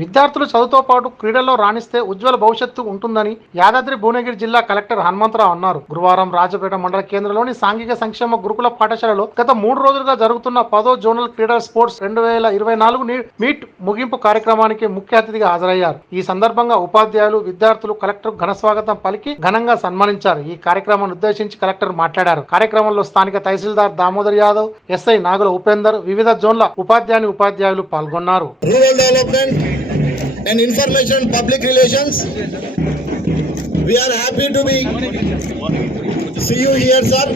విద్యార్థులు చదువుతో పాటు క్రీడల్లో రాణిస్తే ఉజ్వల భవిష్యత్తు ఉంటుందని యాదాద్రి భువనగిరి జిల్లా కలెక్టర్ హనుమంతరావు అన్నారు. గురువారం రాజపేట మండల కేంద్రంలోని సాంఘిక సంక్షేమ గురుకుల పాఠశాలలో గత 3 రోజులుగా జరుగుతున్న 10వ జోనల్ క్రీడా స్పోర్ట్స్ 2024 మీట్ ముగింపు కార్యక్రమానికి ముఖ్య అతిథిగా హాజరయ్యారు. ఈ సందర్భంగా ఉపాధ్యాయులు, విద్యార్థులు కలెక్టర్ ఘన స్వాగతం పలికి ఘనంగా సన్మానించారు. ఈ కార్యక్రమాన్ని ఉద్దేశించి కలెక్టర్ మాట్లాడారు. కార్యక్రమంలో స్థానిక తహసీల్దార్ దామోదర్ యాదవ్, ఎస్ఐ నాగుల ఉపేందర్, వివిధ జోన్ల ఉపాధ్యాయులు పాల్గొన్నారు. And information public relations, we are happy to be see you here, sir.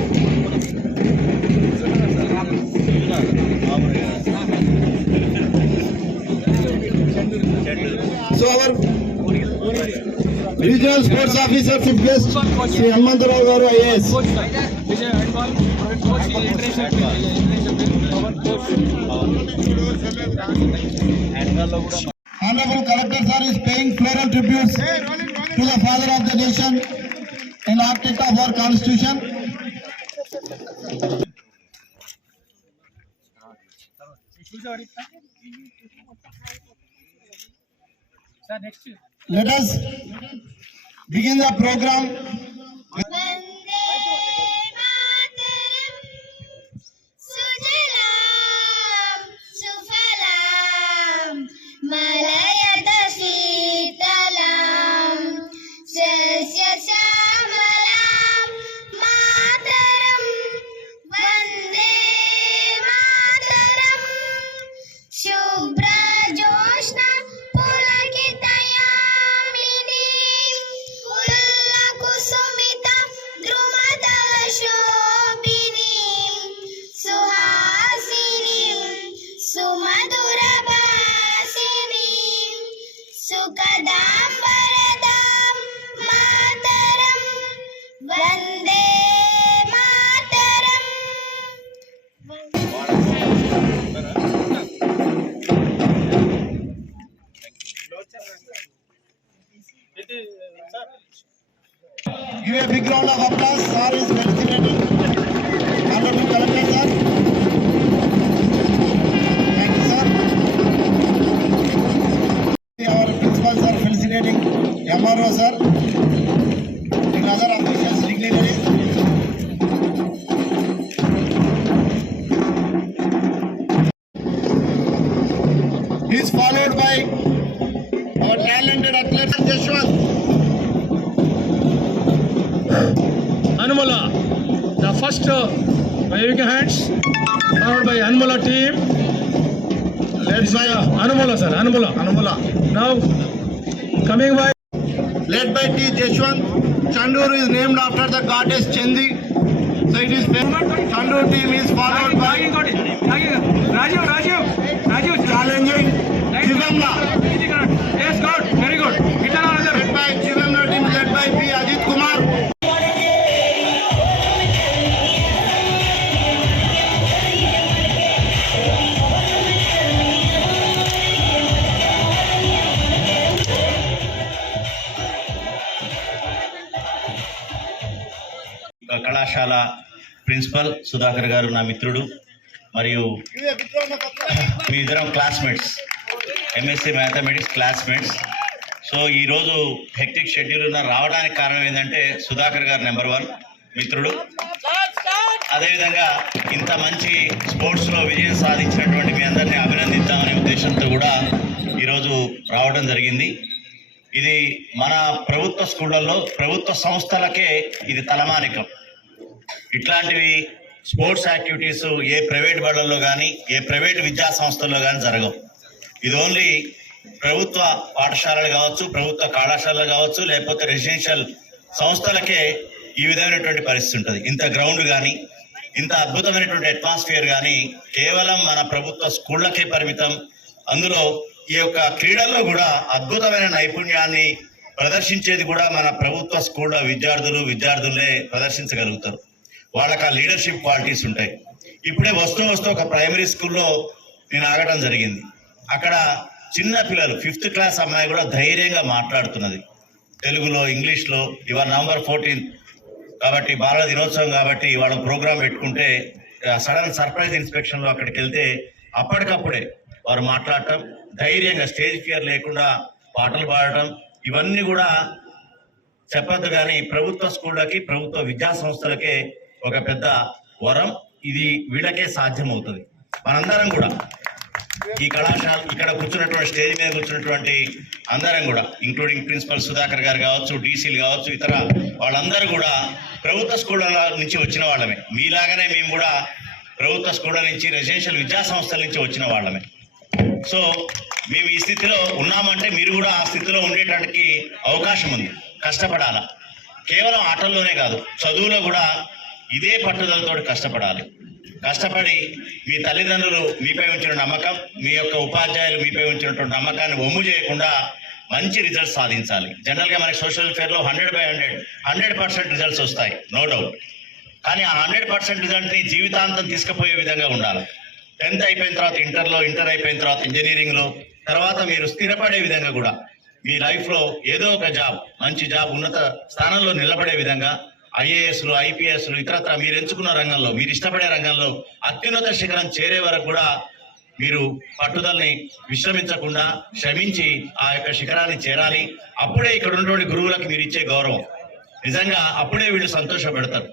So our regional sports officer, chief guest Sri Hanumantarao garu IAS. Honorable Collector sir is paying floral tributes to the father of the nation and architect of our constitution. Let us begin the program. Give a big round of applause. Sir is felicitating. Honorable Collector sir. Thank you sir. Our principals are felicitating MRO sir and other officials, dignitaries. He is followed by our talented athlete Jashwant Anumala, the first waving hands, followed by Anumala team. Led by Anumala, sir. Anumala. Now coming by. Led by T. Jashwant. Chandur is named after the goddess Chandi. So it is Chandur team is followed by Raju challenging Chivamla. Yes, good, very good. Led by Chivamla team led by P. Ajit Kumar. కళాశాల principal Sudhakar గారు నా మిత్రుడు మరియు మీ ఇద్దరం classmates, MSc mathematics classmates. So ఈరోజు hectic schedule ఉన్న రావడానికి కారణం ఏంటంటే సుధాకర్ గారు నెంబర్ 1 మిత్రుడు. అదేవిధంగా ఇంత మంచి స్పోర్ట్స్లో విజయం సాధించినటువంటి మీ అందరినీ అభినందిద్దామనే ఉద్దేశంతో కూడా ఈరోజు రావడం జరిగింది. ఇది మన ప్రభుత్వ స్కూళ్ళల్లో, ప్రభుత్వ సంస్థలకే ఇది తలమానికం. ఇట్లాంటివి స్పోర్ట్స్ యాక్టివిటీస్ ఏ ప్రైవేట్ బడుల్లో కానీ, ఏ ప్రైవేట్ విద్యా సంస్థల్లో కానీ జరగవు. ఇది ఓన్లీ ప్రభుత్వ పాఠశాలలు కావచ్చు, ప్రభుత్వ కళాశాలలు కావచ్చు, లేకపోతే రెసిడెన్షియల్ సంస్థలకే ఈ విధమైనటువంటి పరిస్థితి ఉంటుంది. ఇంత గ్రౌండ్ కానీ, ఇంత అద్భుతమైనటువంటి అట్మాస్ఫియర్ కానీ కేవలం మన ప్రభుత్వ స్కూళ్ళకే పరిమితం. అందులో ఈ యొక్క క్రీడల్లో కూడా అద్భుతమైన నైపుణ్యాన్ని ప్రదర్శించేది కూడా మన ప్రభుత్వ స్కూళ్ళ విద్యార్థులే ప్రదర్శించగలుగుతారు. వాళ్ళకి ఆ లీడర్షిప్ క్వాలిటీస్ ఉంటాయి. ఇప్పుడే వస్తూ ఒక ప్రైమరీ స్కూల్లో నేను ఆగడం జరిగింది. అక్కడ చిన్న పిల్లలు 5th క్లాస్ అమ్మాయి కూడా ధైర్యంగా మాట్లాడుతున్నది తెలుగులో, ఇంగ్లీష్లో. ఇవాళ నవంబర్ 14 కాబట్టి బాలల దినోత్సవం కాబట్టి ఇవాళ ప్రోగ్రాం పెట్టుకుంటే సడన్ సర్ప్రైజ్ ఇన్స్పెక్షన్లో అక్కడికి వెళ్తే అప్పటికప్పుడే వారు మాట్లాడటం, ధైర్యంగా స్టేజ్ ఫియర్ లేకుండా పాటలు పాడటం, ఇవన్నీ కూడా చెప్పద్దు కానీ ప్రభుత్వ స్కూళ్ళకి, ప్రభుత్వ విద్యా సంస్థలకే ఒక పెద్ద వరం. ఇది వీళ్ళకే సాధ్యమవుతుంది. మనందరం కూడా ఈ కళాశాల ఇక్కడ కూర్చున్నటువంటి స్టేజ్ మీద కూర్చున్నటువంటి అందరం కూడా, ఇంక్లూడింగ్ ప్రిన్సిపల్ సుధాకర్ గారు కావచ్చు, డీసీలు కావచ్చు, ఇతర వాళ్ళందరూ కూడా ప్రభుత్వ స్కూళ్ళ నుంచి వచ్చిన వాళ్ళమే. మీలాగానే మేము కూడా ప్రభుత్వ స్కూళ్ళ నుంచి, రెసిడెన్షియల్ విద్యా సంస్థల నుంచి వచ్చిన వాళ్ళమే. సో మేము ఈ స్థితిలో ఉన్నామంటే మీరు కూడా ఆ స్థితిలో ఉండేటానికి అవకాశం ఉంది. కష్టపడాల. కేవలం ఆటల్లోనే కాదు, చదువులో కూడా ఇదే పట్టుదలతో కష్టపడాలి. కష్టపడి మీ తల్లిదండ్రులు మీపై ఉంచిన నమ్మకం, మీ యొక్క ఉపాధ్యాయులు మీపై ఉంచినటువంటి నమ్మకాన్ని వమ్ము చేయకుండా మంచి రిజల్ట్స్ సాధించాలి. జనరల్గా మనకి సోషల్ వెల్ఫేర్లో 100% రిజల్ట్స్ వస్తాయి, నో డౌట్. కానీ ఆ 100% రిజల్ట్ని జీవితాంతం తీసుకుపోయే విధంగా ఉండాలి. 10th అయిపోయిన తర్వాత ఇంటర్ అయిపోయిన తర్వాత ఇంజనీరింగ్లో, తర్వాత మీరు స్థిరపడే విధంగా కూడా మీ లైఫ్లో ఏదో ఒక జాబ్, మంచి జాబ్, ఉన్నత స్థానంలో నిలబడే విధంగా ఐఏఎస్లు, ఐపీఎస్లు, ఇతరత్ర మీరు ఎంచుకున్న రంగంలో, మీరు ఇష్టపడే రంగంలో అత్యున్నత శిఖరం చేరే వరకు కూడా మీరు పట్టుదలని విశ్రమించకుండా శ్రమించి ఆ యొక్క శిఖరాన్ని చేరాలి. అప్పుడే ఇక్కడ ఉన్నటువంటి గురువులకు మీరు ఇచ్చే గౌరవం నిజంగా అప్పుడే వీళ్ళు సంతోషపెడతారు.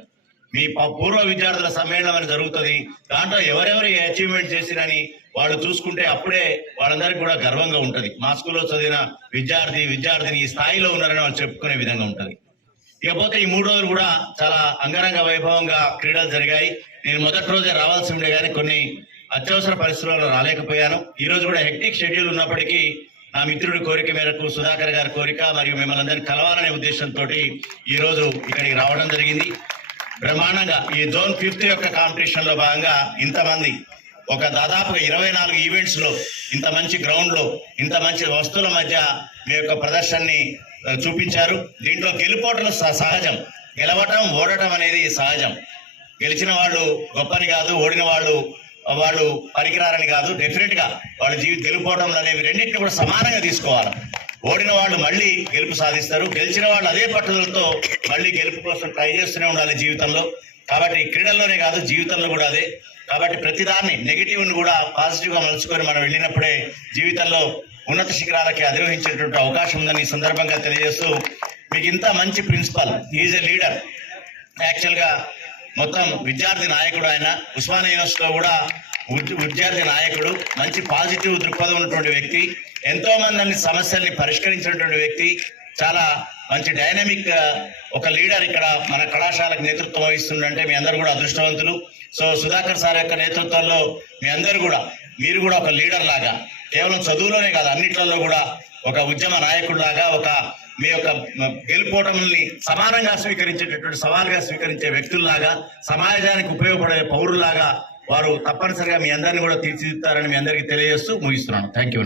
మీ పూర్వ విద్యార్థుల సమ్మేళనం అని జరుగుతుంది. దాంట్లో ఎవరెవరు అచీవ్మెంట్ చేసిరని వాళ్ళు చూసుకుంటే అప్పుడే వాళ్ళందరికీ కూడా గర్వంగా ఉంటుంది. మా స్కూల్లో చదివిన విద్యార్థిని ఈ స్థాయిలో ఉన్నారని వాళ్ళు చెప్పుకునే విధంగా ఉంటుంది. ఇకపోతే ఈ 3 రోజులు కూడా చాలా అంగరంగ వైభవంగా క్రీడలు జరిగాయి. నేను మొదటి రోజే రావాల్సి ఉండే కానీ కొన్ని అత్యవసర పరిస్థితుల్లో రాలేకపోయాను. ఈ రోజు కూడా హెక్టిక్ షెడ్యూల్ ఉన్నప్పటికీ నా మిత్రుడి కోరిక మేరకు, సుధాకర్ గారి కోరిక మరియు మిమ్మల్ని అందరినీ కలవాలనే ఉద్దేశంతో ఈ రోజు ఇక్కడికి రావడం జరిగింది. బ్రహ్మాండంగా ఈ జోన్ 5th యొక్క కాంపిటీషన్ లో భాగంగా ఇంతమంది, ఒక దాదాపుగా 24 ఈవెంట్స్ లో, ఇంత మంచి గ్రౌండ్ లో, ఇంత మంచి వస్తువుల మధ్య మీ యొక్క ప్రదర్శనని చూపించారు. దీంట్లో గెలుపోటలు సహజం, గెలవటం ఓడటం అనేది సహజం. గెలిచిన వాళ్ళు గొప్పని కాదు, ఓడిన వాళ్ళు పనికిరారని కాదు. డెఫినెట్ గా వాళ్ళ గెలుపోవడం అనేవి రెండింటిని కూడా సమానంగా తీసుకోవాలి. ఓడిన వాళ్ళు మళ్ళీ గెలుపు సాధిస్తారు, గెలిచిన వాళ్ళు అదే పట్టుదలతో మళ్ళీ గెలుపు కోసం ట్రై చేస్తూనే ఉండాలి జీవితంలో. కాబట్టి క్రీడల్లోనే కాదు, జీవితంలో కూడా అదే. కాబట్టి ప్రతిదాన్ని, నెగిటివ్ని కూడా పాజిటివ్ గా మలుచుకొని మనం వెళ్ళినప్పుడే జీవితంలో ఉన్నత శిఖరాలకి అధిరోహించేటువంటి అవకాశం ఉందని ఈ సందర్భంగా తెలియజేస్తూ, మీకు ఇంత మంచి principal, is a leader. Actual గా మొత్తం విద్యార్థి నాయకుడు ఆయన. ఉస్మానియా యూనివర్సిటీలో కూడా విద్యార్థి నాయకుడు, మంచి పాజిటివ్ దృక్పథం ఉన్నటువంటి వ్యక్తి, ఎంతో మంది సమస్యల్ని పరిష్కరించినటువంటి వ్యక్తి, చాలా మంచి డైనమిక్ ఒక లీడర్ ఇక్కడ మన కళాశాలకు నేతృత్వం వహిస్తుందంటే మీ అందరూ కూడా అదృష్టవంతులు. సో సుధాకర్ సార్ యొక్క నేతృత్వంలో మీ అందరూ కూడా, మీరు కూడా ఒక లీడర్ లాగా, కేవలం చదువులోనే కాదు అన్నిట్లలో కూడా ఒక ఉద్యమ నాయకుడు లాగా, ఒక మీ యొక్క గెలుపోవటంని సమానంగా స్వీకరించేటటువంటి, సవాల్గా స్వీకరించే వ్యక్తుల్లాగా, సమాజానికి ఉపయోగపడే పౌరులాగా వారు తప్పనిసరిగా మీ అందరినీ కూడా తీర్చిదిద్దుతారని మీ అందరికీ తెలియజేస్తూ ముగిస్తున్నాను. Thank you.